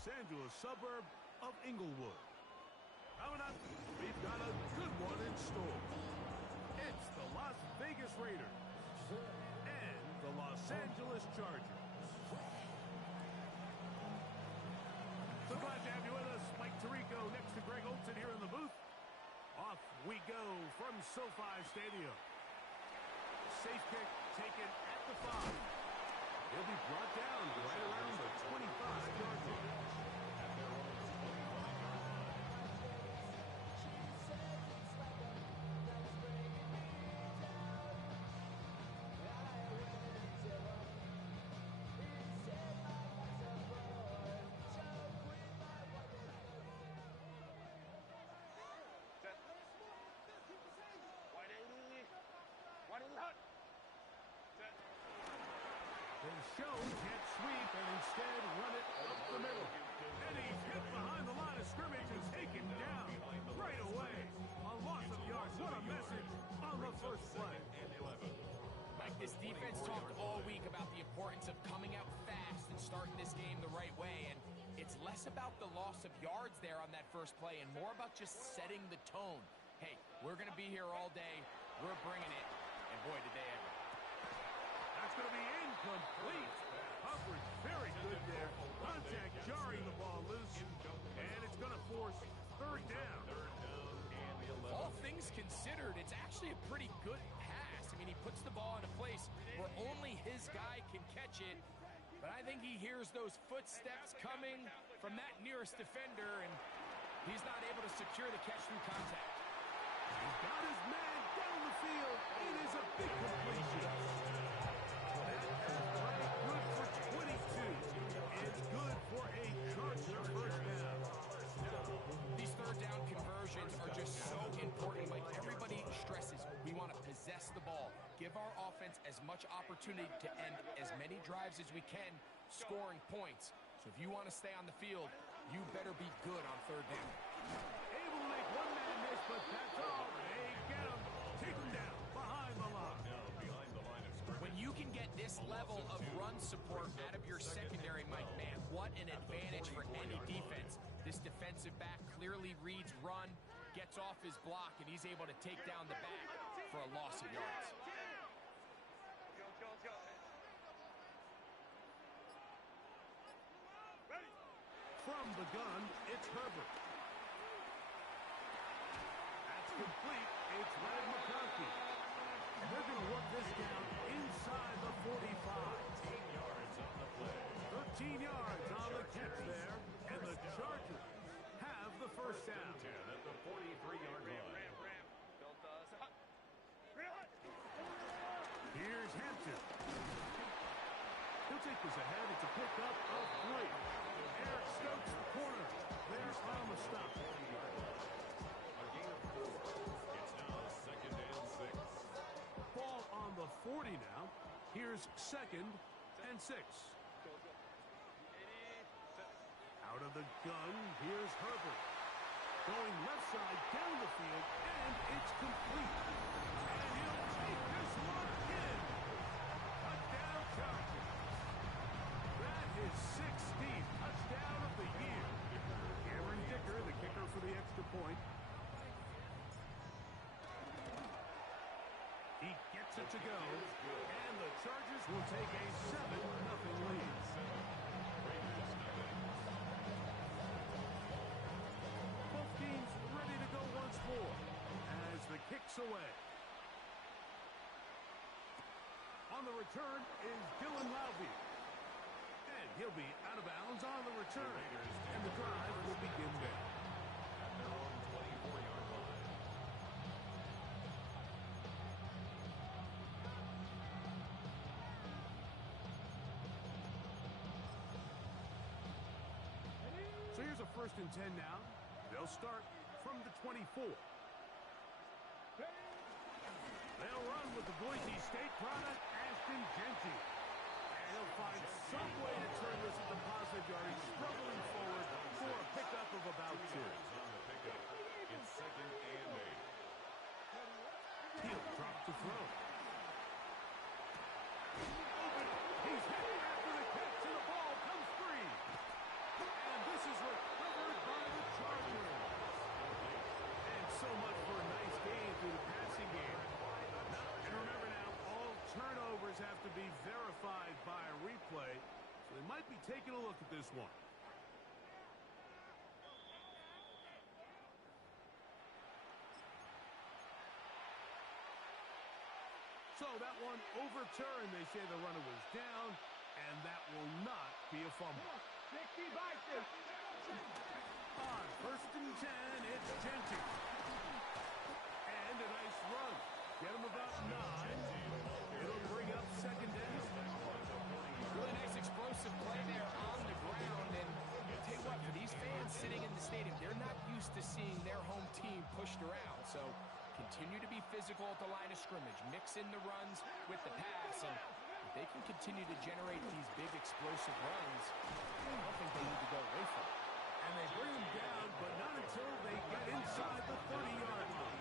Los Angeles suburb of Inglewood. Coming up, we've got a good one in store. It's the Las Vegas Raiders and the Los Angeles Chargers. So glad to have you with us. Mike Tirico next to Greg Olsen here in the booth. Off we go from SoFi Stadium. Safe kick taken at the 5. He'll be brought down right around the 25-yard line. Show can't sweep and instead run it up the middle. And he's hit behind the line of scrimmage and taken down right away. A loss of yards. What a message on the first play. Like, this defense talked all week about the importance of coming out fast and starting this game the right way. And it's less about the loss of yards there on that first play and more about just setting the tone. Hey, we're going to be here all day. We're bringing it. And boy, did they ever. That's going to be incomplete. Coverage very good there. Contact jarring the ball loose. And it's going to force third down. All things considered, it's actually a pretty good pass. I mean, he puts the ball in a place where only his guy can catch it. But I think he hears those footsteps coming from that nearest defender, and he's not able to secure the catch through contact. He's got his man down the field. It is a big completion. Good for 22. It's good for a Charger first down. These third down conversions are just so important. Like, everybody stresses, we want to possess the ball, give our offense as much opportunity to end as many drives as we can, scoring points. So if you want to stay on the field, you better be good on third down. Able to make one man miss, but that's all. They get him. Take him down behind the line. When you can get this level of run support out of your secondary, Mike, man, what an advantage for any defense. This defensive back clearly reads run, gets off his block, and he's able to take down the back for a loss of yards. From the gun, it's Herbert. That's complete. It's Red McConkey. And they're going to work this down inside the 45. 13 yards on the play. 13 yards on the catch there. And the Chargers have the first down. 10 at the 43-yard line. Here's Hampton. He'll take this ahead. It's a pickup of 3. Eric Stokes, the corner. There's on the stop. A gain of 4. It's now second and 6. Ball on the 40 now. Here's second and 6. Out of the gun, here's Herbert. Going left side down the field, and it's complete. And he'll take this one in. Touchdown Chargers. That is 16th touchdown of the year. Cameron Dicker, the kicker for the extra point. He gets it to go, and the Chargers will take a 7-0 lead. Both teams ready to go once more as the kick's away. On the return is Dylan Laube. And he'll be out of bounds on the return, and the drive will begin there. At their own 24-yard line. So here's a 1st and 10 now. They'll start from the 24. They'll run with the Boise State product, Ashton Jeanty. And he'll find some way to turn this into positive yardage, struggling forward for a pickup of about 2. On the pickup. It's second and 8. He'll drop to throw. He's hit after the catch, and the ball comes free. And this have to be verified by a replay, so they might be taking a look at this one. So that one overturned. They say the runner was down, and that will not be a fumble. On 1st and 10, it's Genty. And a nice run. Get him about 9. It'll bring up 2nd down. Really nice explosive play there on the ground. And I'll tell you what, for these fans sitting in the stadium, they're not used to seeing their home team pushed around. So continue to be physical at the line of scrimmage. Mix in the runs with the pass. And if they can continue to generate these big explosive runs, I don't think they need to go away from it. And they bring him down, but not until they get inside the 30-yard line.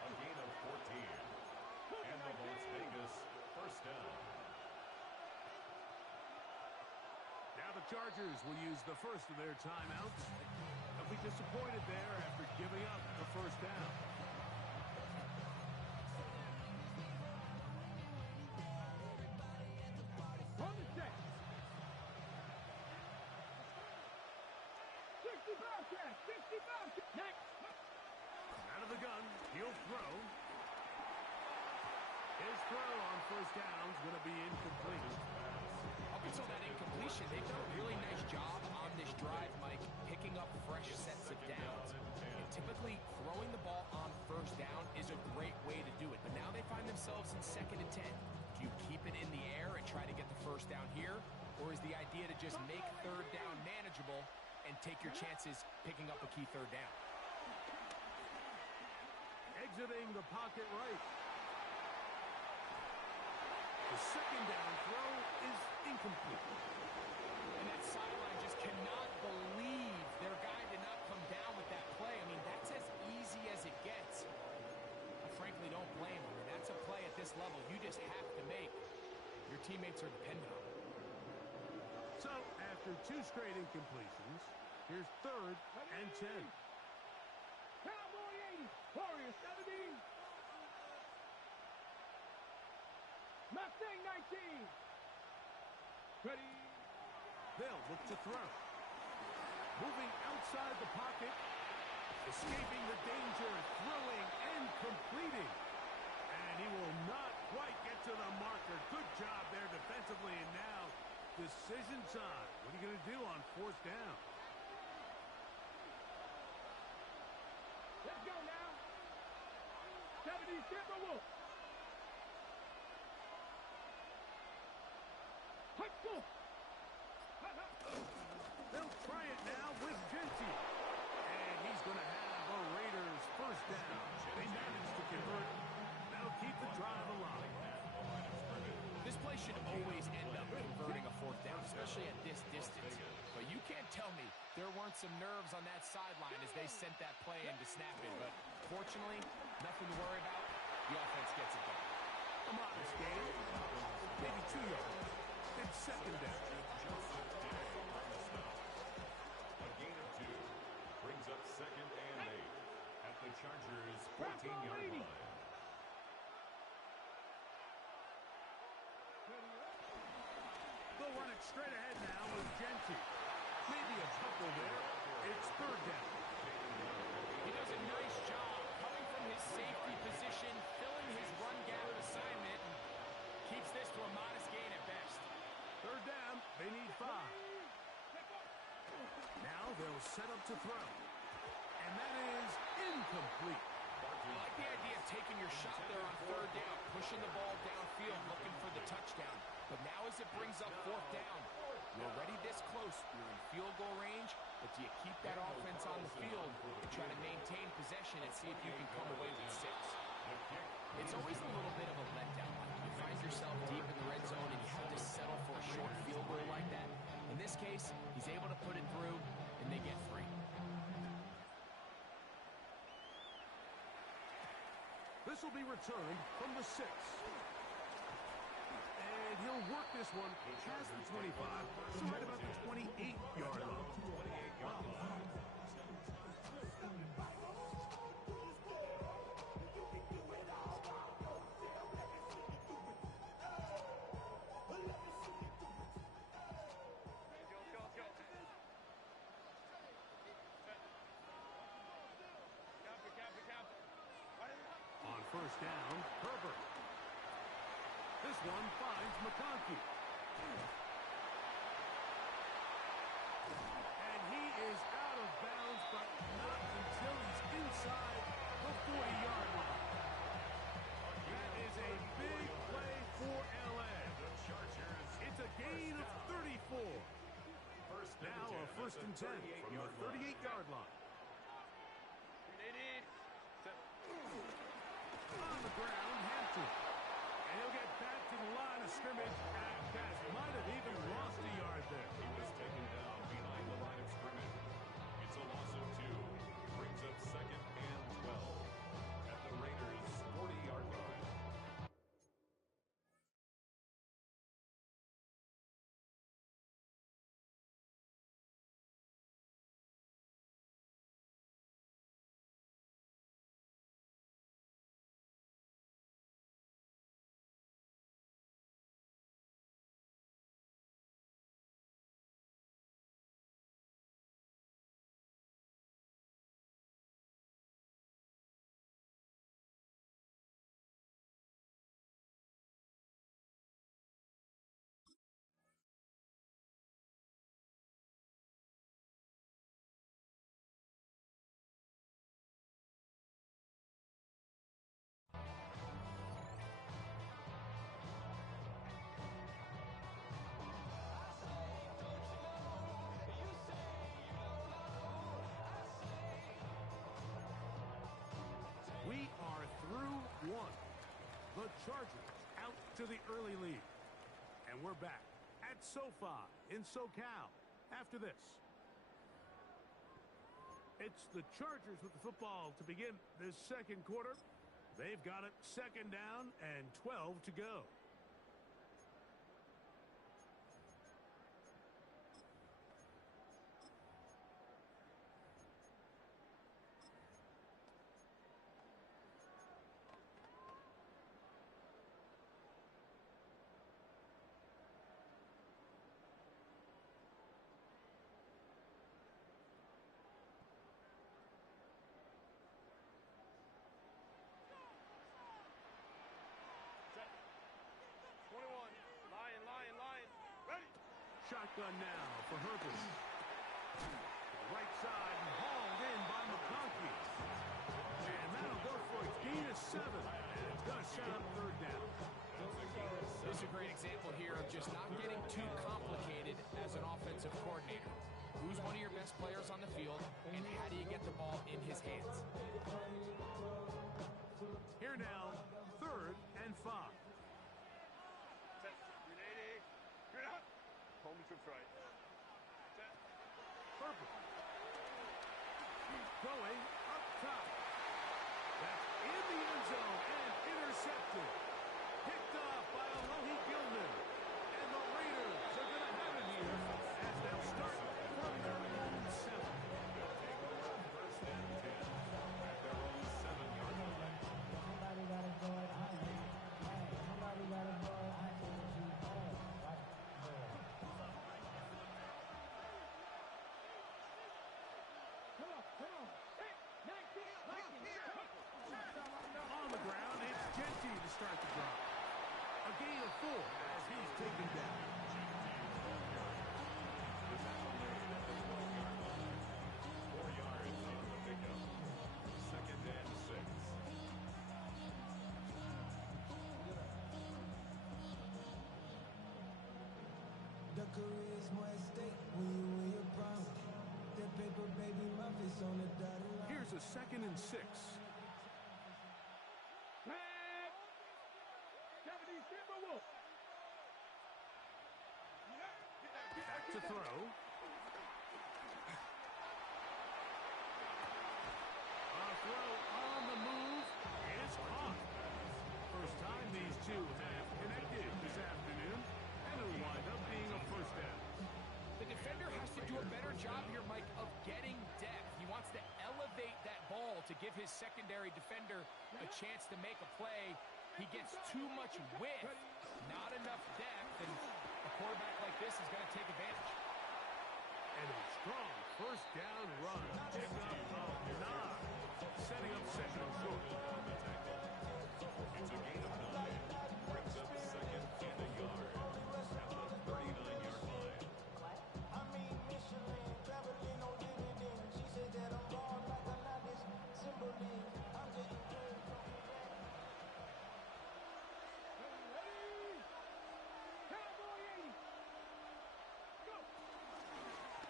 A gain of 14. And the Las Vegas 1st down. Now the Chargers will use the first of their timeouts. They'll be disappointed there after giving up the 1st down. Out of the gun, he'll throw. His throw on 1st down is going to be incomplete. Up until that incompletion, they've done a really nice job on this drive, Mike, picking up fresh sets of downs. And typically, throwing the ball on 1st down is a great way to do it. But now they find themselves in 2nd and 10. Do you keep it in the air and try to get the 1st down here? Or is the idea to just make 3rd down manageable and take your chances picking up a key 3rd down? Exiting the pocket right. The 2nd down throw is incomplete. And that sideline just cannot believe their guy did not come down with that play. I mean, that's as easy as it gets. I frankly don't blame him. And that's a play at this level you just have to make. Your teammates are dependent on it. So, after 2 straight incompletions, here's 3rd and 10. Cowboy 80, Warriors 70. Mustang 19. Ready. They'll look to throw. Moving outside the pocket, escaping the danger, throwing and completing. And he will not quite get to the marker. Good job there defensively, and now decision time. What are you going to do on 4th down? Let's go now. 70 Timberwolves. Let's go. They'll try it now with Genty. And he's going to have a Raiders 1st down. They managed to convert. That'll keep the drive alive. This play should always end up converting a 4th down, especially at this distance. But you can't tell me there weren't some nerves on that sideline as they sent that play in to snap it. But fortunately, nothing to worry about. The offense gets it done. A modest gain. Maybe 2 yards. It's 2nd down. A gain of 2. Brings up 2nd and 8. At the Chargers 14-yard line. They'll run it straight ahead now with Genty. Maybe a couple there. It's 3rd down. He does a nice job coming from his safety position, filling his run gap assignment, and keeps this to a modest gain at best. 3rd down. They need 5. Now they'll set up to throw. And that is incomplete. I like the idea of taking your shot there on 3rd down, pushing the ball downfield, looking for the touchdown. But now as it brings up 4th down, you're already this close. You're in field goal range, but do you keep that offense on the field and try to maintain possession and see if you can come away with 6? It's always a little bit of a letdown. You find yourself deep in the red zone and you have to settle for a short field goal like that. In this case, he's able to put it through, and they get 3. This will be returned from the 6. And he'll work this one past the 25, so right about the 28-yard line. first down, Herbert. This one finds McConkey. And he is out of bounds, but not until he's inside the 40-yard line. That is a big play for L.A. It's a gain of 34. Now a first and 10 from the 38-yard line. On the ground, Hampton. And he'll get back to the line of scrimmage at best. Might have even lost a yard there. He was taken down behind the line of scrimmage. It's a loss of 2. Brings up second and 12 at the Raiders' 40-yard line. We are through one. The Chargers out to the early lead. And we're back at SoFi in SoCal after this. It's the Chargers with the football to begin this second quarter. They've got it second down and 12 to go. Shotgun now for Herbert. Right side and hauled in by McConkey. And that'll go for a gain of 7. And it's going to set up third down. This is a great example here of just not getting too complicated as an offensive coordinator. Who's one of your best players on the field, and how do you get the ball in his hands? Here now, third and 5. Herbert. He's going up top. That's in the end zone and intercepted. Picked off by Alohi Gilman. And the Raiders are going to have it here as they'll start from their own 7. First and 10 at their own 7-yard line. Somebody gotta go at home. Somebody gotta go at home. On the ground, it's Genty to start the drive. A gain of 4 as he's taken down. 4 yards on the pickup. Second and 6. The career is more at stake when you win your prime. That paper, baby, my face on the dotted line. Here's a second and 6. Back to throw. A throw on the move is caught. First time these two have connected this afternoon, and it'll wind up being a first down. The defender has to do a better job here, Mike, of getting depth. He wants to elevate that ball to give his secondary defender a chance to make a play. He gets too much width, not enough depth, and a quarterback like this is going to take advantage. And a strong first down run. Pick up of 9, setting up second and short. It's a gain of 9. Brings up second and a yard at the 39-yard line. I mean, Michelin, traveling on dividend. She said that I'm hard like a lot is Timberland. I'm getting good. Ready? Cowboy 80. Go.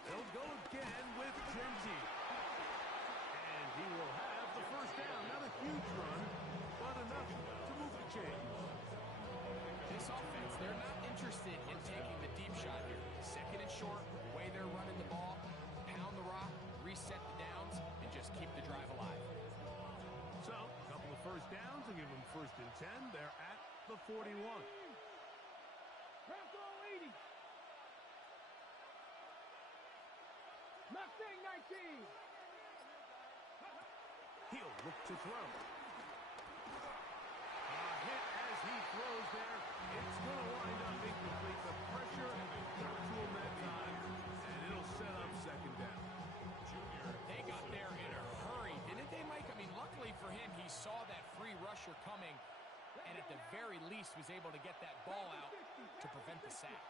They'll go again with Genty. And he will have the first down. Not a huge run, but enough to move the chains. This offense, they're not interested in taking the deep shot here. Second and short, the way they're running the ball, pound the rock, reset the downs, and just keep the drive alive. So, a couple of first downs will give them first and 10. They're at the 41. Bronco 80. Mustang 19. He'll look to throw. A hit as he throws there. It's going to wind up incomplete. The pressure got to him that time, and it'll set up second down. They got there in a hurry, didn't they, Mike? I mean, luckily for him, he saw that free rusher coming, and at the very least was able to get that ball out to prevent the sack.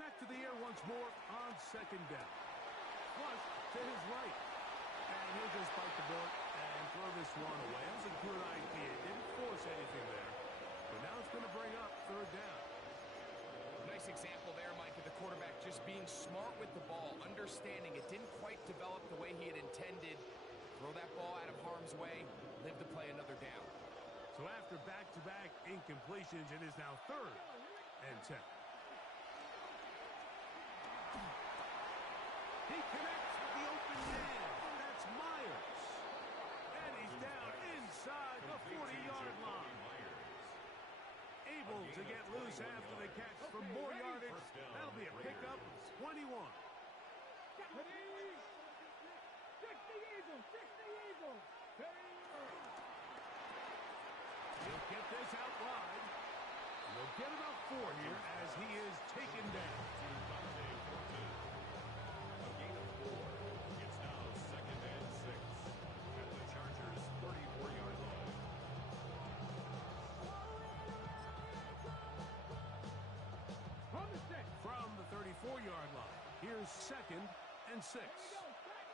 Back to the air once more on second down. Flush to his right. And he'll just bite the bullet and throw this one away. That was a good idea. Didn't force anything there. But now it's going to bring up third down. Nice example there, Mike, of the quarterback just being smart with the ball, understanding it didn't quite develop the way he had intended. Throw that ball out of harm's way, live to play another down. So after back-to-back incompletions, it is now third and 10. He connects with the open man. That's Myers. And he's down inside the 40-yard line. Able to get loose after the catch for more yardage. That'll be a pickup, 21. Ready? 60 Eagles. 60 Eagles. He'll get this out wide. They'll get about 4 here as he is taken down. A gain of 4. It's now second and 6 at the Chargers' 34-yard line. On the set. From the 34-yard line, here's second and 6. Here we go. Set.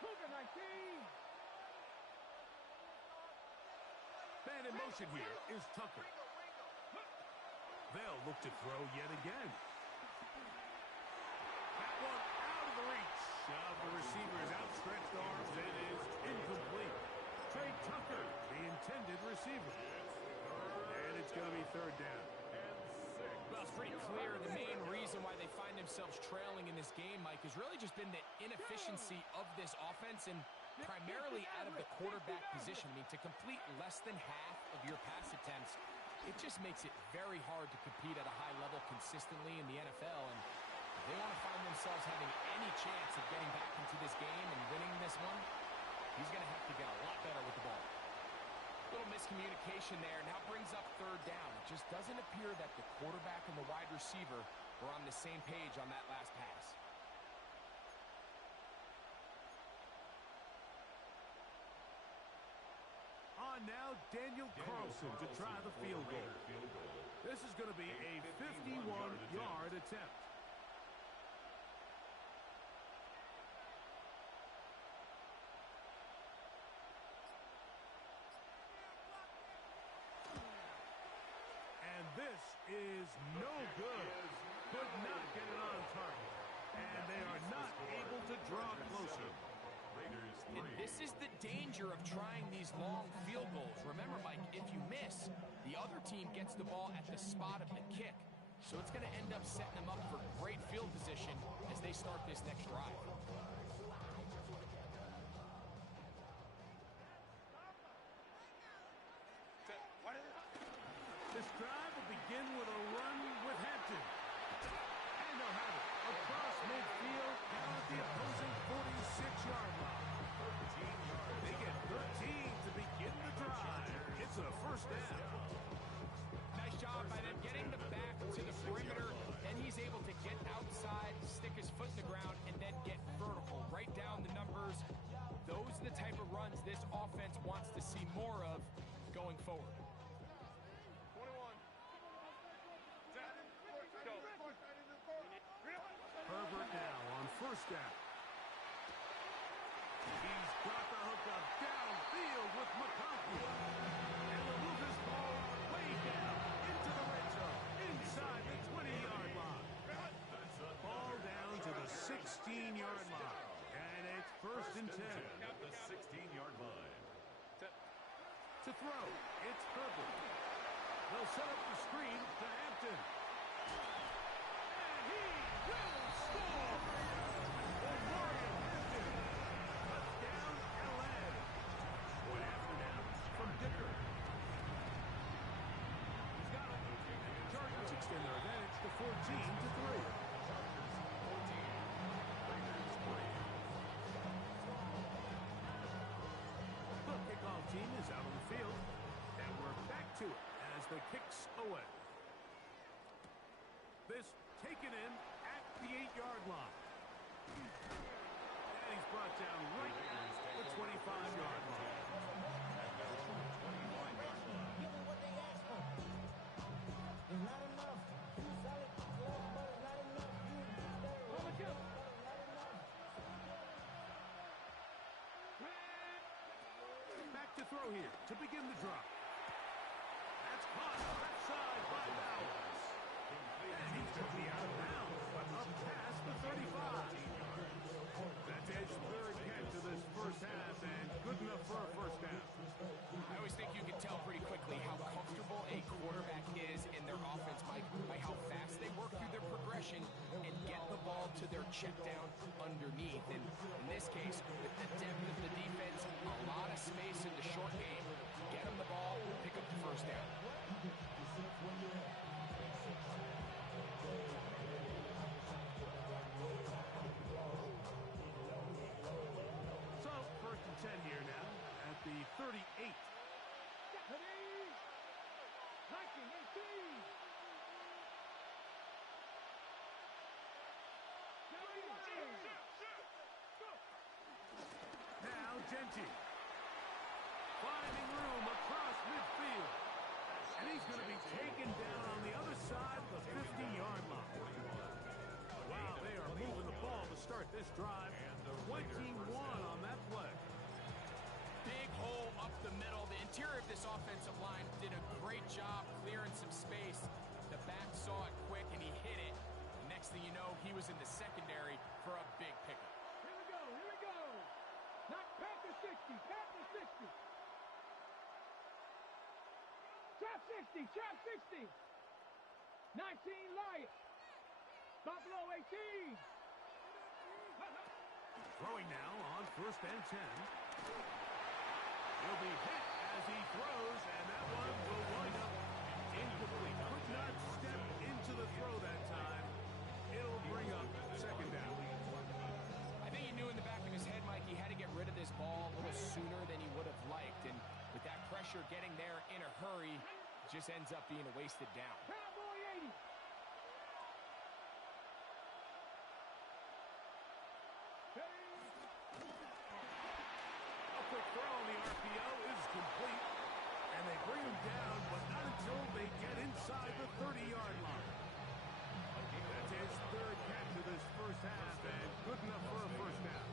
Cougar 19. Man in motion here is Tucker. They'll look to throw yet again. That one out of the reach of the receiver's outstretched arms. It is incomplete. Trey Tucker, the intended receiver. And it's going to be third down. Well, it's pretty clear the main reason why they find themselves trailing in this game, Mike, has really just been the inefficiency of this offense and primarily out of the quarterback position. I mean, to complete less than half of your pass attempts, it just makes it very hard to compete at a high level consistently in the NFL. And if they want to find themselves having any chance of getting back into this game and winning this one, he's going to have to get a lot better with the ball. Little miscommunication there. Now brings up third down. It just doesn't appear that the quarterback and the wide receiver were on the same page on that last pass. On now, Daniel Carlson to try the field goal. This is going to be a 51-yard attempt. And this is no good. Could not get it on target. And they are not able to draw closer. And this is the danger of trying these long field goals. Remember, Mike, if you miss, the other team gets the ball at the spot of the kick. So it's going to end up setting them up for great field position as they start this next drive. This drive will begin with a run with Hampton. And they'll have it across midfield down at the opposing 46-yard line. They get 13 to begin the drive. It's a first down. Nice job by them getting the back to the perimeter. Then he's able to get outside first down. He's got the hookup downfield with McConkey. And they'll move this ball way down into the red zone, inside the 20-yard line. Ball down to the 16-yard line. And it's first and 10. At the 16-yard line. To throw, it's Herbert. They'll set up the screen to Hampton. And he will score! Omarion Hampton. Touchdown, LA. One after now from Dicker. He's got it. Chargers extend their advantage to 14-3. The kickoff team is out on the field, and we're back to it as the kicks away. This taken in at the 8-yard line. And he's brought down right at the 25-yard line. Give them what they asked for. It's not enough. You solid, but it's not enough. You Back to throw here to begin the drive. That's caught left side by Bowers. And he's going to be out of bounds, but up past the 35. That's Ed's third catch of this first half, and good enough for a first down. I always think you can tell pretty quickly how comfortable a quarterback is in their offense, Mike, by how fast they work through their progression and get the ball to their check down underneath. And in this case, with the depth of the defense, a lot of space in the short game, get them the ball, pick up the first down. So, first and 10 here now at the 38. Now Genty. Finding room across midfield. And he's going to be taken down on the other side of the 50-yard line. Wow, they are moving the ball to start this drive. 21 on that play. Big hole up the middle. The interior of this offensive line did a great job clearing some space. The back saw it quick, and he hit it. Next thing you know, he was in the secondary for a big pickup. Here we go. Not Panther 60, Panther 60. Trap 60, trap 60. 19 Lion. Buffalo 18. Throwing now on first and 10. He'll be hit as he throws, and that one will wind up incomplete. Could not step into the throw that time. It'll bring up second down. I think he knew in the back of his head, Mike, he had to get rid of this ball a little sooner than he would have liked. And with that pressure getting there in a hurry, it just ends up being a wasted down. Cowboy 80. A quick throw on the RPO is complete, and they bring him down, but not until they get inside the 30-yard line. That's his third catch of this first half, and good enough for a first down.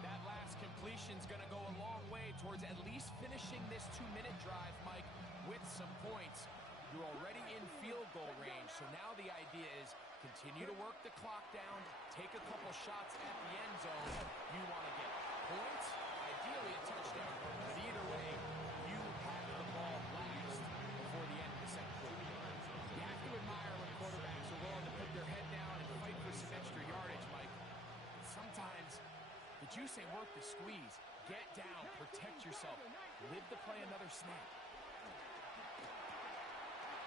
That last completion's going to go a long way towards at least finishing this 2-minute drive, Mike, with some points. You're already in field goal range, so now the idea is continue to work the clock down, take a couple shots at the end zone. You want to get points, ideally a touchdown, but either way, you have the ball last before the end of the second quarter. You have to admire when quarterbacks are willing to put their head down and fight for some extra yardage, Mike. But sometimes the juice ain't worth the squeeze. Get down, protect yourself, live to play another snap.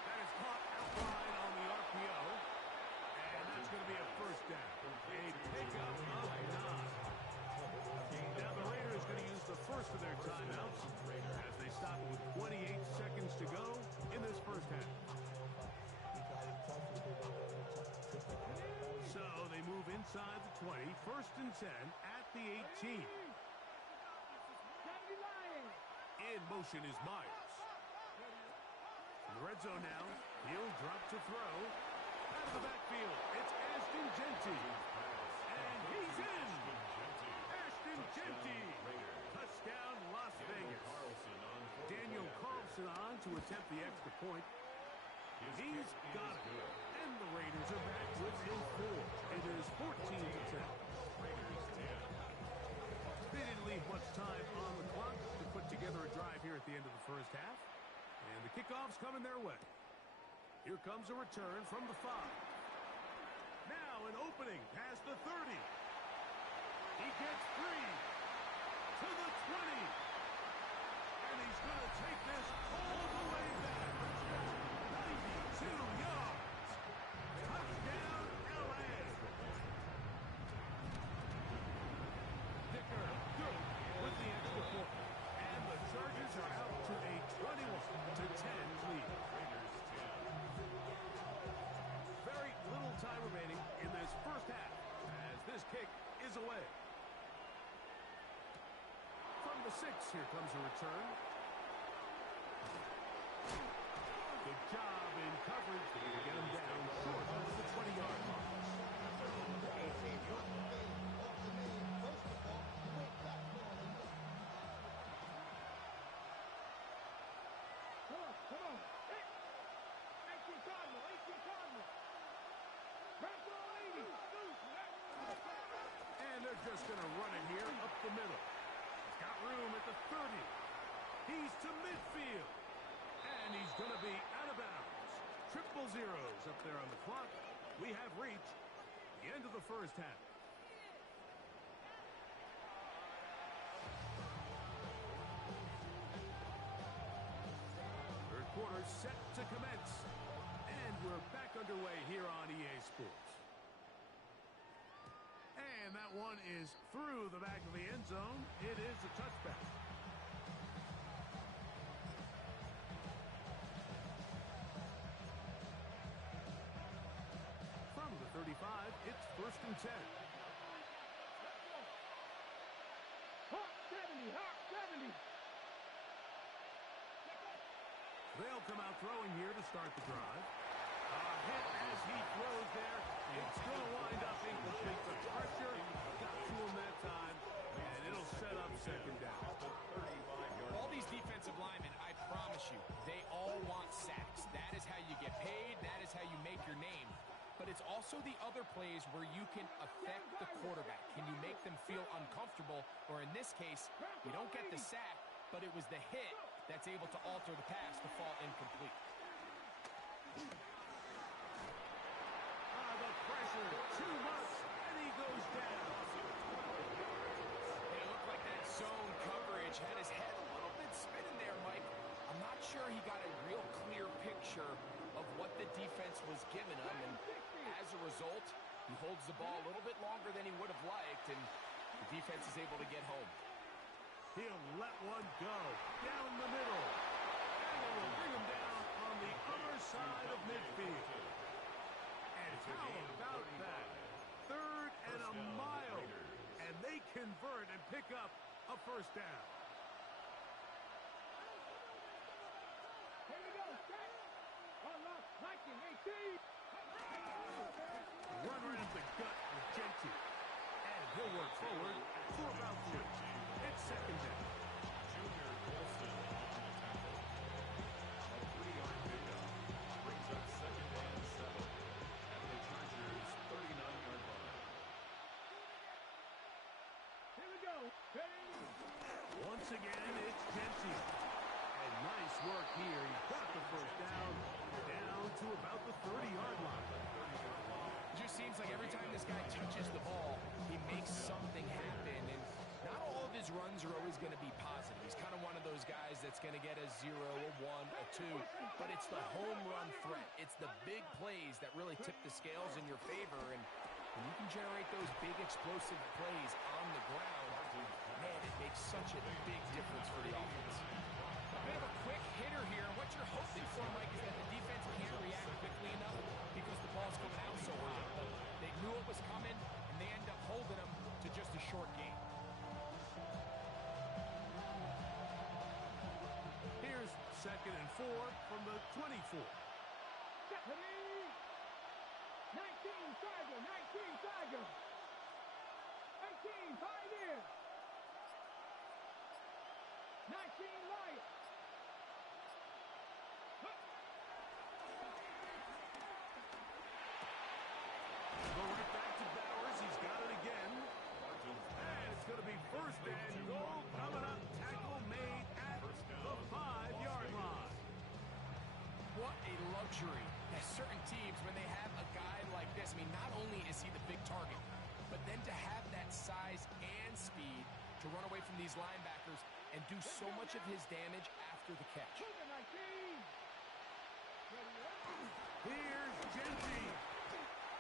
That is caught outline on the RPO, and that's going to be a first down. A pickup of 9. Now the Raiders going to use the first of their timeouts as they stop with 28 seconds to go in this first half. So they move inside the 20, first and 10 at the 18. In motion is Myers. In the red zone now, he'll drop to throw. Out of the backfield, it's Ashton Genty. And he to attempt the extra point. He's got it. And the Raiders are back within 4. It is 14-10. Raiders 10. They didn't leave much time on the clock to put together a drive here at the end of the first half. And the kickoff's coming their way. Here comes a return from the 5. Now an opening past the 30. He gets free to the 20. And he's going to take this all the way back. 92 yards. Touchdown, L.A. Dicker good with the extra point. And the Chargers are out to a 21-10 lead. Very little time remaining in this first half as this kick is away. From the 6, here comes a return. Good job in coverage to get him down short of the 20-yard line. Come on. Hit. 18 Cardinal. 18 Cardinal. Press on 80. And they're just going to run it here up the middle. He's got room at the 30. He's to midfield. And he's going to be out of bounds. Triple zeros up there on the clock. We have reached the end of the first half. Third quarter set to commence. And we're back underway here on EA Sports. And that one is through the back of the end zone. It is a touchback. From the 35, it's 1st and 10. Hawk 70. Hawk 70. They'll come out throwing here to start the drive. A hit as he throws there. It's going to wind up incomplete. The pressure got to him that time, and it'll set up second down. All these defensive linemen, I promise you, they all want sacks. That is how you get paid. That is how you make your name. But it's also the other plays where you can affect the quarterback. Can you make them feel uncomfortable? Or in this case, you don't get the sack, but it was the hit that's able to alter the pass to fall incomplete. The pressure, too much, and he goes down. It looked like that zone coverage had his head a little bit spinning there, Mike. I'm not sure he got a real clear picture of what the defense was giving him, and as a result, he holds the ball a little bit longer than he would have liked, and the defense is able to get home. He'll let one go down the middle. And they will bring him down on the other side of midfield. And how about that? 3rd and a mile. And they convert and pick up a first down. Here we go. Set. Unlock. Viking 18. Run right up the gut with Genty. And he'll work forward to about 3. It's second down. Junior Colston on the tackle. A 3-yard pickup brings up 2nd and 7 at the Chargers' 39-yard line. Here we go. Ready? Once again, it's Genty. And nice work here. He got the first down to about the 30-yard line. It just seems like every time this guy touches the ball, he makes something happen, and not all of his runs are always going to be positive. He's kind of one of those guys that's going to get a 0, a 1, a 2, but it's the home run threat. It's the big plays that really tip the scales in your favor, and when you can generate those big explosive plays on the ground, man, it makes such a big difference for the offense. A bit of a quick hitter here. What you're hoping for, Mike, is that the defense can't react quickly enough because the ball's coming out so high. They knew it was coming, and they end up holding them to just a short game. Here's 2nd and 4 from the 24. Stephanie. 19 Tiger. 19 Tiger. 18 Pioneer. 19 Lion. luxury. There's certain teams, when they have a guy like this, I mean, not only is he the big target, but then to have that size and speed to run away from these linebackers and do so much of his damage after the catch. Here's Genty.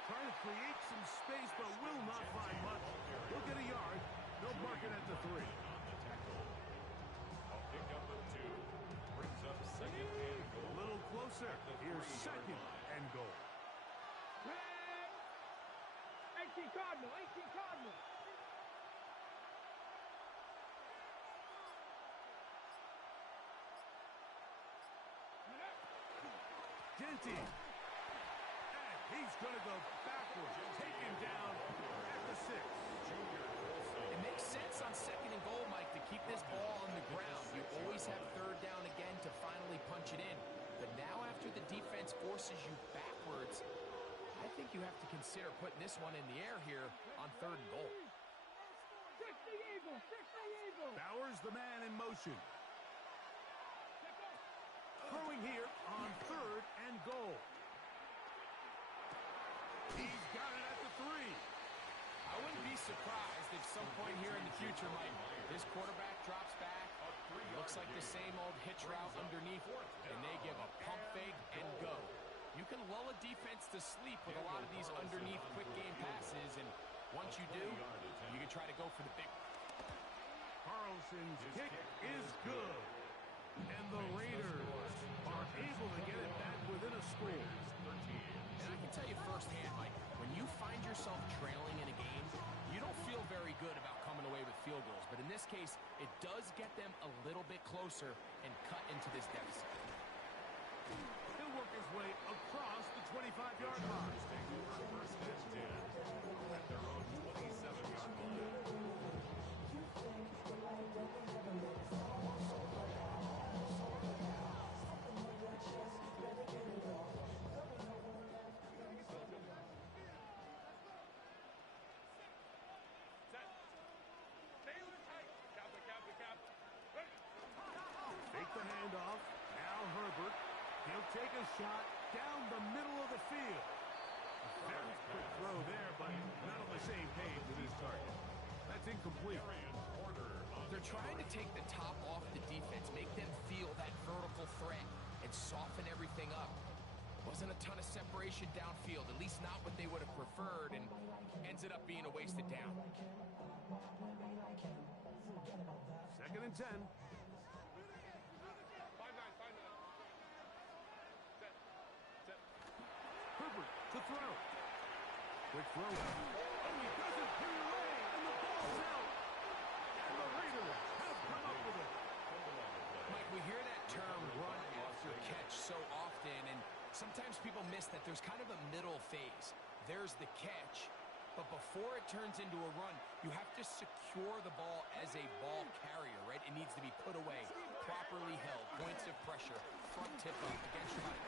Trying to create some space, but will not find much. He'll get a yard. They'll mark it at the 3. A pickup of 2. Brings up second and A goal. little closer. Here's second and goal. 18 Cardinal, 18 Cardinal. Genty. And he's going to go backwards. Taken down at the 6. It makes sense on second and goal, Mike, to keep this ball on the ground. You always have third down again to finally punch it in. But now after the defense forces you backwards, I think you have to consider putting this one in the air here on third and goal. 60 Eagles, 60 Eagles. Bowers the man in motion. Throwing here on third and goal. He's got it at the 3. I wouldn't be surprised if some point here in the future, Mike, this quarterback drops back, looks like the same old hitch route underneath, and they give a pump fake and go. You can lull a defense to sleep with a lot of these underneath quick game passes, and once you do, you can try to go for the big one. Carlson's kick is good. And the Raiders are able to get it back within a score. And I can tell you firsthand, Mike, when you find yourself trailing in a game, you don't feel very good about coming away with field goals. But in this case, it does get them a little bit closer and cut into this deficit. He'll work his way across the 25-yard line. Take over first and 10 at their own 27-yard line. Take the handoff. Now Herbert. He'll take a shot down the middle of the field. A very quick throw there, but not on the same page with his target. That's incomplete. They're trying to take the top off the defense, make them feel that vertical threat, and soften everything up. Wasn't a ton of separation downfield, at least not what they would have preferred, and ends up being a wasted down. Second and 10. Herbert to throw. Quick throw. Oh, he doesn't put it away, and the ball's out. And the Raiders have come up with it. Mike, we hear that term run after catch so often, and sometimes people miss that there's kind of a middle phase. There's the catch, but before it turns into a run, you have to secure the ball as a ball carrier, right? It needs to be put away, properly held, points of pressure, front tip up against your body.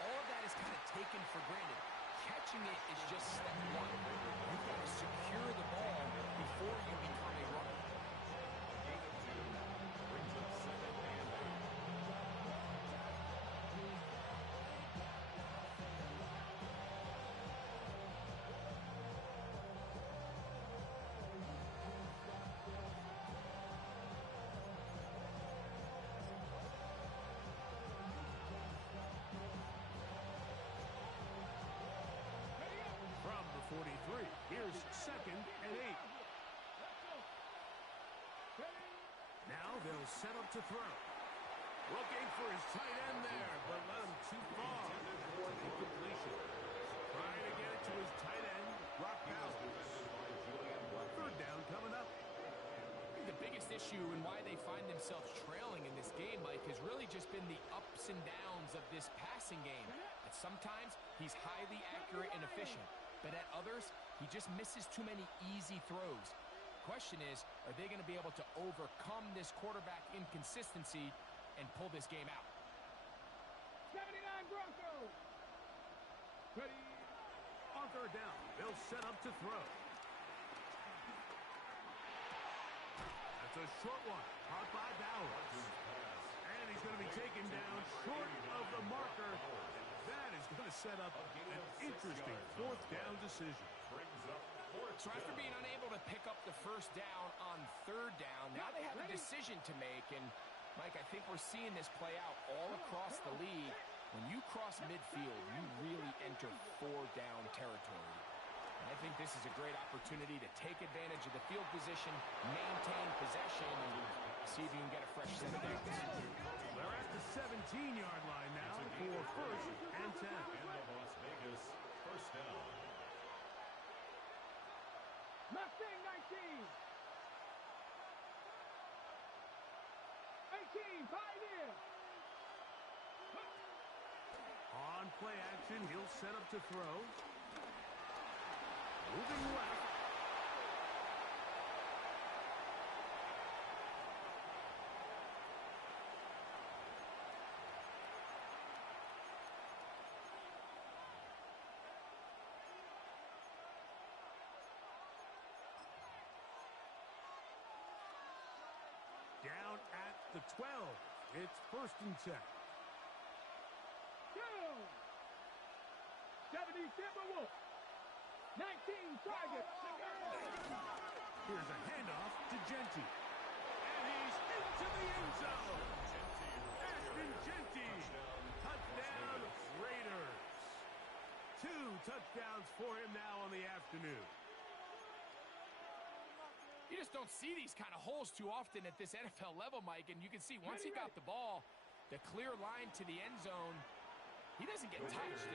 All of that is kind of taken for granted. Catching it is just step one. You've got to secure the ball before you become a runner. Gain of 2 brings up second and 8. From the 43, here's second and 8. Now they'll set up to throw. Looking for his tight end there, but let him too far. Incompletion. Trying to get it to his tight end, Brock Bowers. Third down coming up. I think the biggest issue and why they find themselves trailing in this game, Mike, has really just been the ups and downs of this passing game. At sometimes, he's highly accurate and efficient, but at others, he just misses too many easy throws. Question is, are they going to be able to overcome this quarterback inconsistency and pull this game out? 79 Broncos. Ready. On third down, they'll set up to throw. That's a short one, caught by Bowers. And he's going to be taken down short of the marker That is going to set up an interesting fourth down decision. Brings up fourth So after being unable to pick up the first down on third down, now they have a decision to make. And, Mike, I think we're seeing this play out all across the league. When you cross midfield, you really enter four-down territory. And I think this is a great opportunity to take advantage of the field position, maintain possession, and see if you can get a fresh set of downs. They're at the 17-yard line now for first and 10. and the Las Vegas first down. Mustang 19. 18, Pioneer. On play action, he'll set up to throw. Moving left. Down at the 12. It's first and 10. 70 Timberwolves. 19 Tigers. Here's a handoff to Genty. And he's into the end zone. Ashton Genty. Touchdown, Raiders. 2 touchdowns for him now on the afternoon. You just don't see these kind of holes too often at this NFL level, Mike. And you can see once he got the ball, the clear line to the end zone, he doesn't get touched.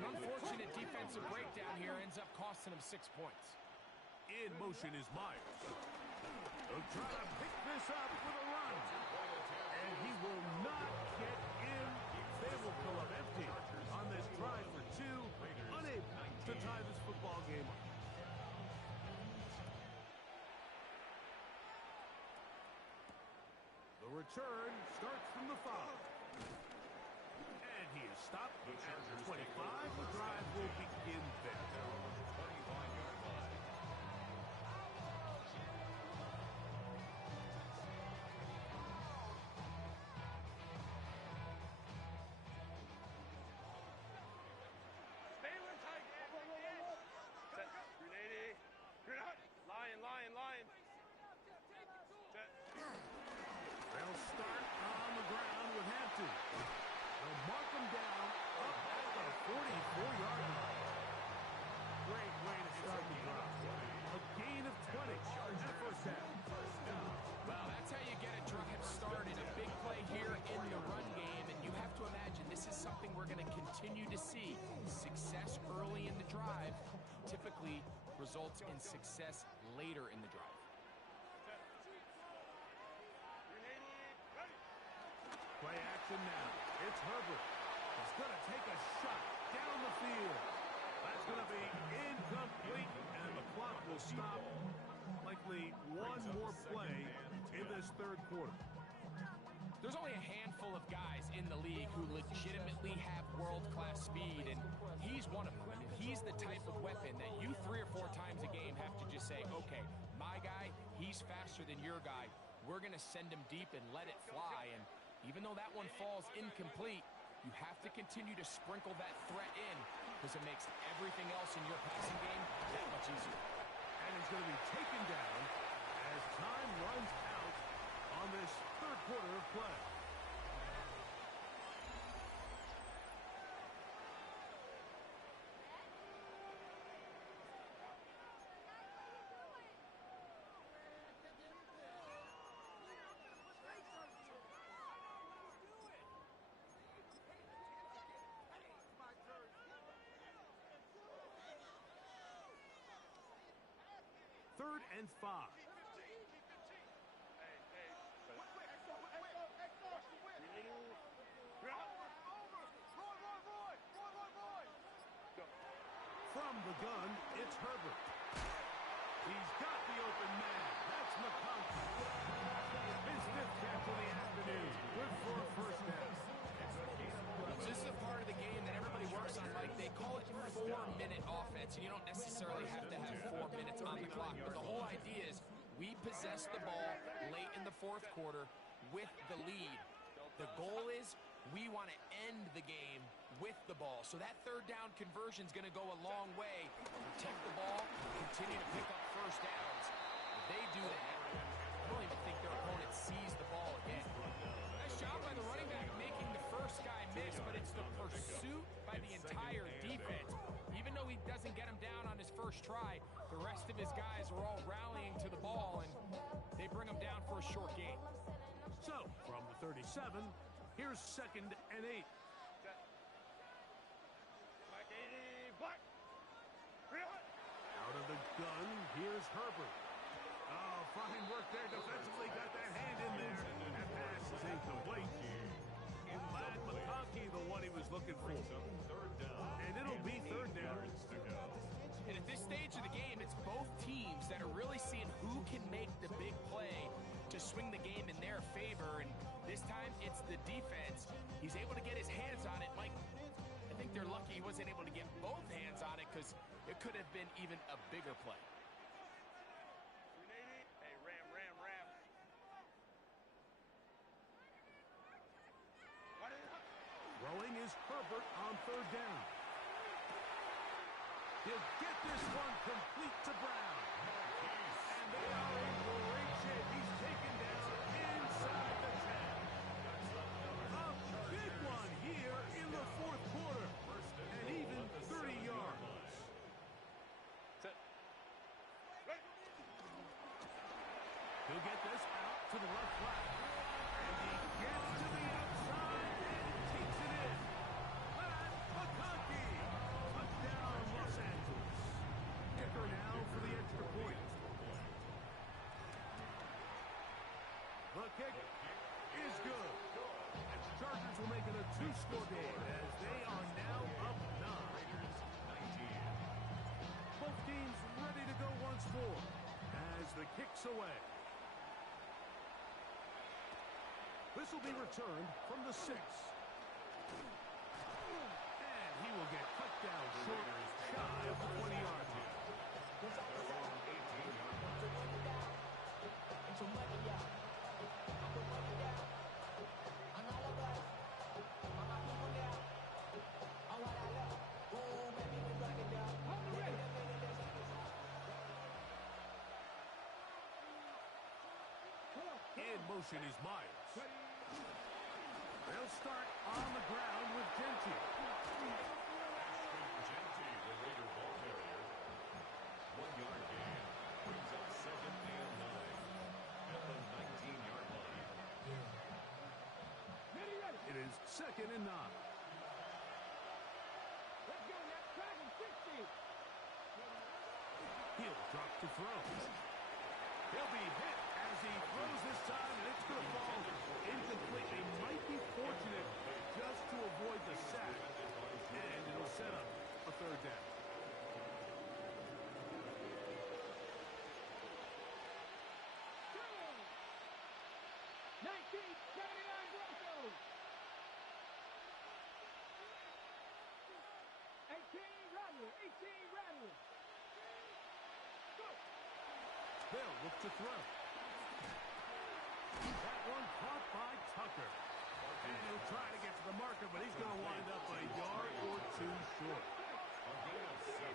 An unfortunate defensive breakdown here ends up costing him 6 points. In motion is Myers. He'll try to pick this up with a run. And he will not get in. They will pull up empty on this drive for 2. Unable to tie this football game up. The return starts from the 5. And he is stopped at the 25. The drive will begin there. 25-yard line. They'll start on the ground with Hampton. They'll mark him down up at the 44-yard line. Great way to start the drive. A gain of 20 in the first half. Well, that's how you get a drive started. A big play here in the run game, and you have to imagine this is something we're going to continue to see. Success early in the drive typically results in success later in the drive. Play action now. It's Herbert. He's going to take a shot down the field. That's going to be incomplete, and the clock will stop. Likely one more play in this third quarter. There's only a handful of guys in the league who legitimately have world-class speed, and he's one of them. I mean, he's the type of weapon that you 3 or 4 times a game have to just say, okay, my guy, he's faster than your guy. We're going to send him deep and let it fly, and even though that one falls incomplete, you have to continue to sprinkle that threat in because it makes everything else in your passing game that much easier. And he's going to be taken down as time runs out on this third quarter of play. Third and 5. From the gun, it's Herbert. He's got the open man. That's McConkey. His 5th catch of the afternoon. Good for a first down. This is a part of the game that everybody works on, Mike. They call it 4-minute offense, and you don't necessarily have to have 4 minutes on the clock. But the whole idea is we possess the ball late in the fourth quarter with the lead. The goal is we want to end the game with the ball. So that third down conversion is going to go a long way. Protect the ball, continue to pick up first downs. If they do that, I don't even think their opponent sees the ball again. Nice job by the running back making the first guy miss, but it's the pursuit by the entire defense. Even though he doesn't get him down on his first try, the rest of his guys are all rallying to the ball, and they bring him down for a short gain. So, from the 37, here's 2nd and 8. Out of the gun, here's Herbert. Oh, fine work there defensively. Got that hand in there. That pass is incomplete. Ladd McConkey, the one he was looking for. And it'll be 3rd down. And at this stage of the game, it's both teams that are really seeing who can make the big play to swing the game in their favor. And this time, it's the defense. He's able to get his hands on it. Mike, I think they're lucky he wasn't able to get both hands on it because it could have been even a bigger play. Hey, Ram. Throwing is Herbert on 3rd down. He'll get this one complete to Brown. And they are in great shape. He's taken down inside the 10. A big one here in the 4th quarter. And even 30 yards. He'll get this out to the left flat. And he gets to the outside and takes it in. Ladd McConkey. Touchdown, Los Angeles. Kicker now for the extra point. The kick is good. And the Chargers will make it a 2-score game as they are now up 9. Both teams ready to go once more as the kick's away. This will be returned from the 6. And he will get cut down short, shy of the 20-yard line. In motion is Myers. They'll start on the ground with Genty. Genty, the Raider ball carrier. 1-yard gain. Brings up 2nd and 9. At the 19-yard line. It is 2nd and 9. Let's go, that's 2nd and 60. He'll drop to throw. He'll be hit as he throws this time, and it's going to fall incomplete. They might be fortunate just to avoid the sack, and it'll set up a 3rd down. Broncos. 18 Rattler. Go. They'll look to throw. That one caught by Tucker. And he'll try to get to the marker, but he's going to wind up a yard or 2 short. A gain of 7.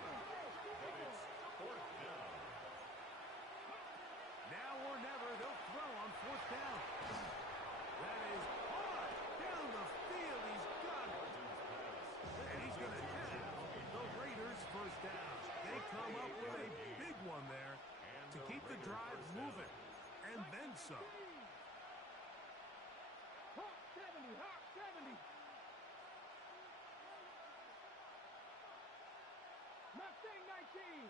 But it's 4th down. Now or never, they'll throw on 4th down. That is hard down the field. He's got it. And he's going to have the Raiders' 1st down. They come up with a big one there to keep the drive moving. And then some. Hawk 70. Mustang 19.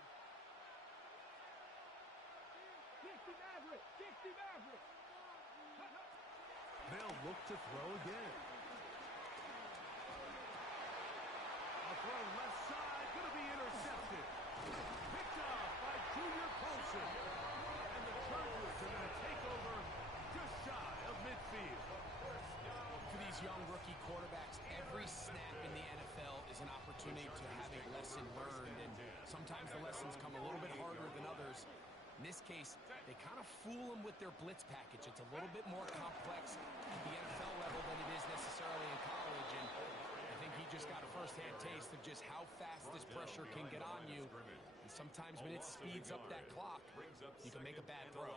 60 Maverick. They'll look to throw again. A throw left side, going to be intercepted. Picked off by Junior Colson. And the Chargers are going to take over just shy of midfield. For these young rookie quarterbacks, every snap in the NFL is an opportunity to have a lesson learned, and sometimes the lessons come a little bit harder than others. In this this case, they kind of fool him with their blitz package. It's a little bit more complex at the NFL level than it is necessarily in college, and I think he just got a first-hand taste of just how fast this pressure can get on you. And sometimes when it speeds up that clock, you can make a bad throw.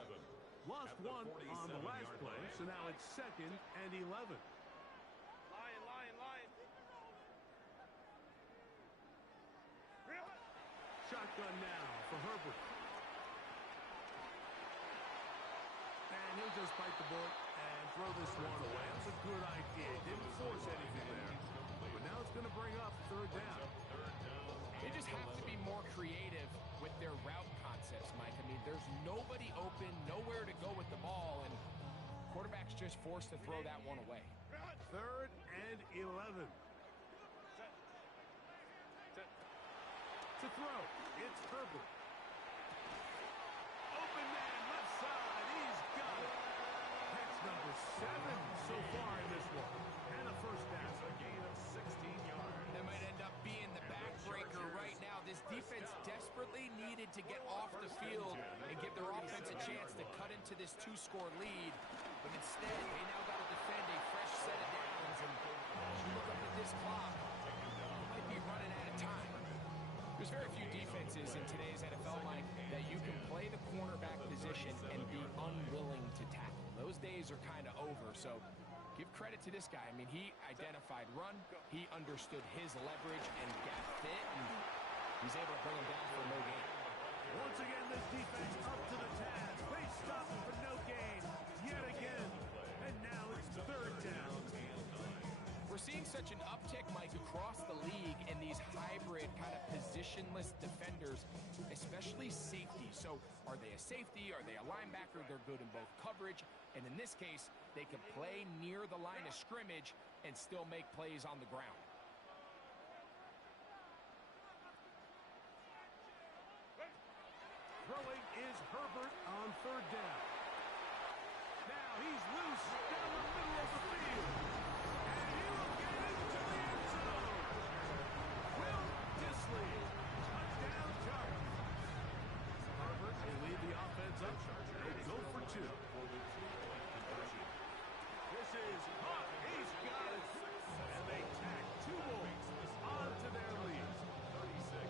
Lost one on the last play, so now it's 2nd and 11. Shotgun now for Herbert. And he'll just bite the bullet and throw this one away. That's a good idea. Didn't force anything there. But now it's going to bring up 3rd down. They just have to be more creative with their route concepts, Mike. I mean, there's nobody open, nowhere to go with the ball, and quarterback's just forced to throw that one away. 3rd and 11. To throw, it's Herbert. Open man, left side, he's got it. Catch number 7 so far in this one. And a first down. A gain of 16 yards. That might end up being the backbreaker right now. This defense desperately needed to get off the field and give their offense a chance to cut into this 2-score lead. But instead, they now got to defend a fresh set of downs. And as you look up at this clock, they might be running out of time. There's very few defenses in today's NFL, Mike, that you can play the cornerback position and be unwilling to tackle. Those days are kind of over, so give credit to this guy. I mean, he identified run, he understood his leverage and gap fit, and he's able to bring him down for no gain. Once again, this defense up to the task. They stop him for no gain yet again. And now it's 3rd down. We're seeing such an uptick, Mike, across the league in these hybrid kind of positionless defenders, especially safety. So are they a safety? Are they a linebacker? They're good in both coverage. And in this case, they can play near the line of scrimmage and still make plays on the ground. Throwing is Herbert on 3rd down. Now he's loose down the middle of the field. And he will get into the end zone. Will Dissly, touchdown Chargers. Herbert will lead the offense up. They'll go for 2. This is hot. He's got it. And they tack 2 more onto their lead.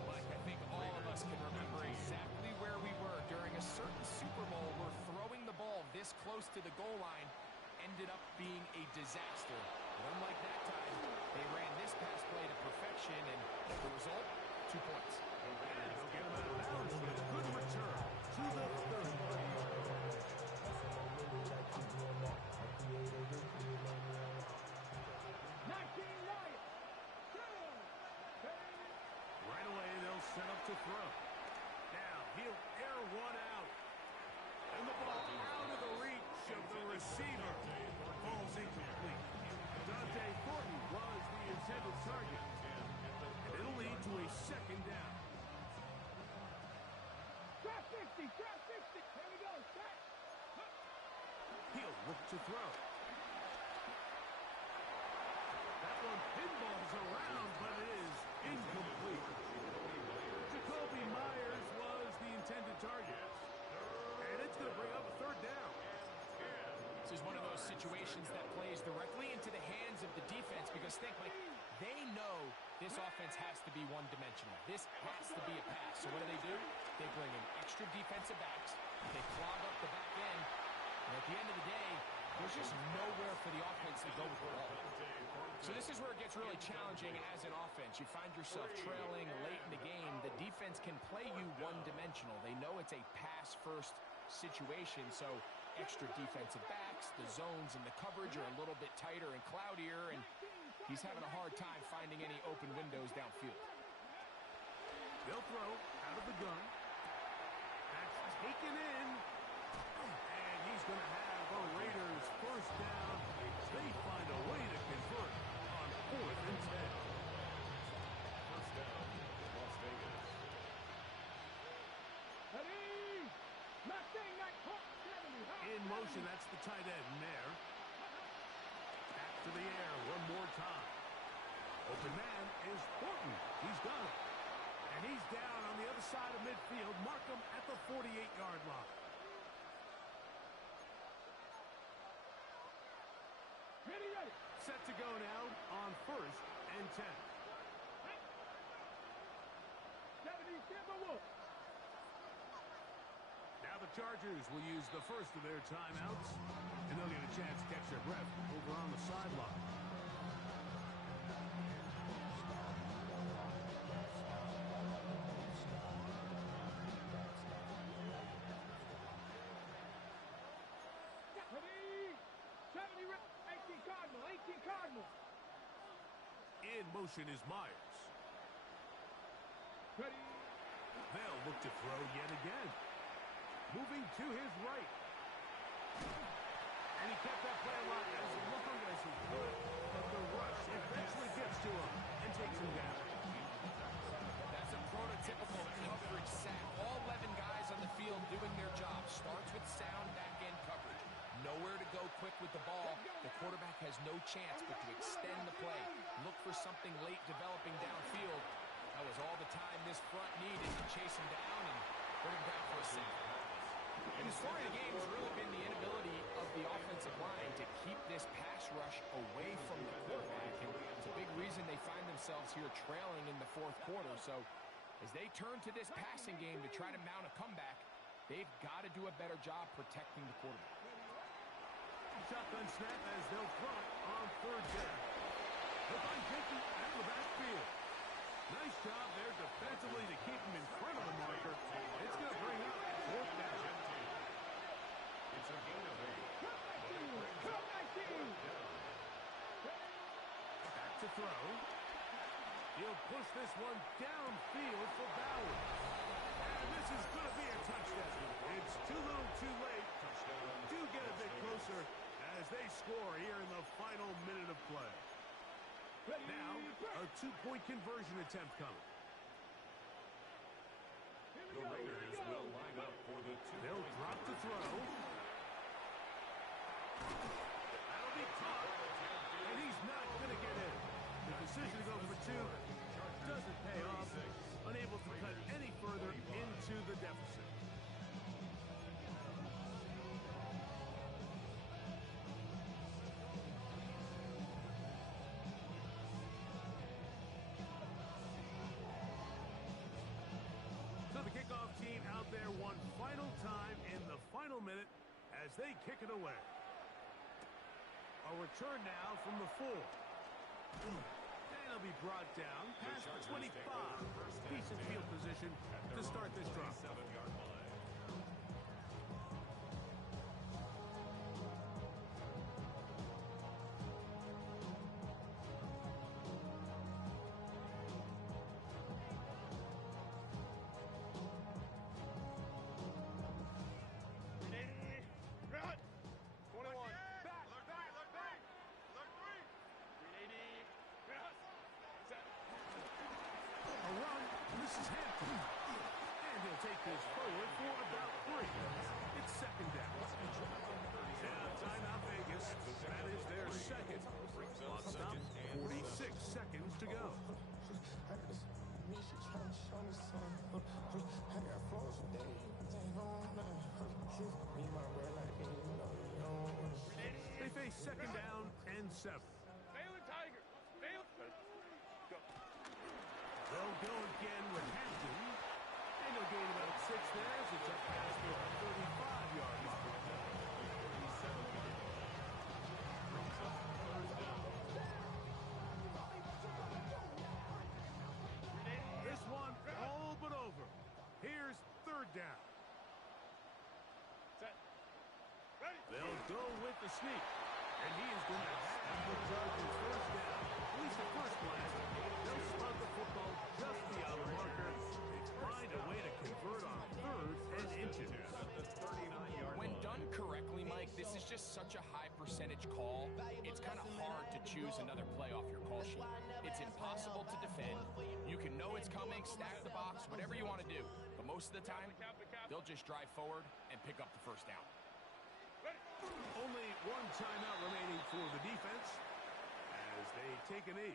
Mike, I think all of us can remember exactly where we were during a certain Super Bowl where throwing the ball this close to the goal line ended up being a disaster. But unlike that time, they ran this pass play to perfection, and the result, 2 points. And they'll get him out of bounds with a good return to the 30. Right away, they'll set up to throw. Now, he'll air one out. And the ball out of the reach of the receiver. Falls incomplete. Dante Thornton was the intended target. And it'll lead to a 2nd down. Drop 50, drop 50. Here we go, set. He'll look to throw. That one pinballs around, but it is incomplete. Jacoby Myers was the intended target. And it's going to bring up a 3rd down. This is one of those situations that plays directly into the hands of the defense because think, like, they know this offense has to be one-dimensional. This has to be a pass. So what do? They bring in extra defensive backs. They clog up the back end. And at the end of the day, there's just nowhere for the offense to go with the ball. So this is where it gets really challenging as an offense. You find yourself trailing late in the game. The defense can play you one-dimensional. They know it's a pass-first situation, so extra defensive backs, the zones and the coverage are a little bit tighter and cloudier, and he's having a hard time finding any open windows downfield. They'll throw out of the gun. That's taken in. And he's going to have the Raiders 1st down. They find a way to convert on 4th and 10. First down, Las Vegas. In motion, that's the tight end, Mayer. Back to the air one more time. Open man is Thornton. He's got it. And he's down on the other side of midfield. Mark him at the 48-yard line. Ready, ready. Set to go now on 1st and 10. 70-1. Now the Chargers will use the first of their timeouts, and they'll get a chance to catch their breath over on the sideline. Ready. 70, 18 Cardinal, 18 Cardinal. In motion is Myers. Ready. They'll look to throw yet again. Moving to his right. And he kept that play alive as long as he could, but the rush eventually gets to him and takes him down. That's a prototypical coverage sack. All 11 guys on the field doing their job. Starts with sound back-end coverage. Nowhere to go quick with the ball. The quarterback has no chance but to extend the play. Look for something late developing downfield. That was all the time this front needed to chase him down and bring him down for a sack. And the story of the game has really been the inability of the offensive line to keep this pass rush away from the quarterback. And it's a big reason they find themselves here trailing in the fourth quarter. So as they turn to this passing game to try to mount a comeback, they've got to do a better job protecting the quarterback. Shotgun snap as they'll throw it on 3rd down. They'll find Hickey at the backfield. Nice job there defensively to keep him in front of the marker. It's going to bring up 4th down. It's a gain of 8. Back to throw. He'll push this one downfield for Bowers. And this is going to be a touchdown. It's too little too late. Do get a bit closer as they score here in the final minute of play. Now, a 2-point conversion attempt coming. The Raiders will line up for the 2-point. They'll drop the throw. That'll be caught. And he's not going to get in. The decision to go for 2 doesn't pay off. Unable to cut any further into the deficit. So the kickoff team out there one final time in the final minute as they kick it away. A return now from the 4. And he'll be brought down past the 25. Decent field position to start this drive. 7-yard line. A run, this is Hampton. And he'll take this forward for about 3. It's 2nd down. And timeout Vegas. That is their second. Clock stop, 46 seconds to go. They face 2nd down and 7. Baylor Tiger. Baylor. They'll go again with Hampton. And they'll gain about 6 there as it's up past the 35-yard line. This one all but over. Here's 3rd down. They'll go with the sneak. And he is going to have the Chargers 1st down. At least at first glance, they'll slug the football just beyond the marker. They find a way to convert on 3rd and inches. When done correctly, Mike, this is just such a high percentage call. It's kind of hard to choose another play off your call sheet. It's impossible to defend. You can know it's coming, stack the box, whatever you want to do. But most of the time, they'll just drive forward and pick up the 1st down. Only one timeout remaining for the defense as they take a knee.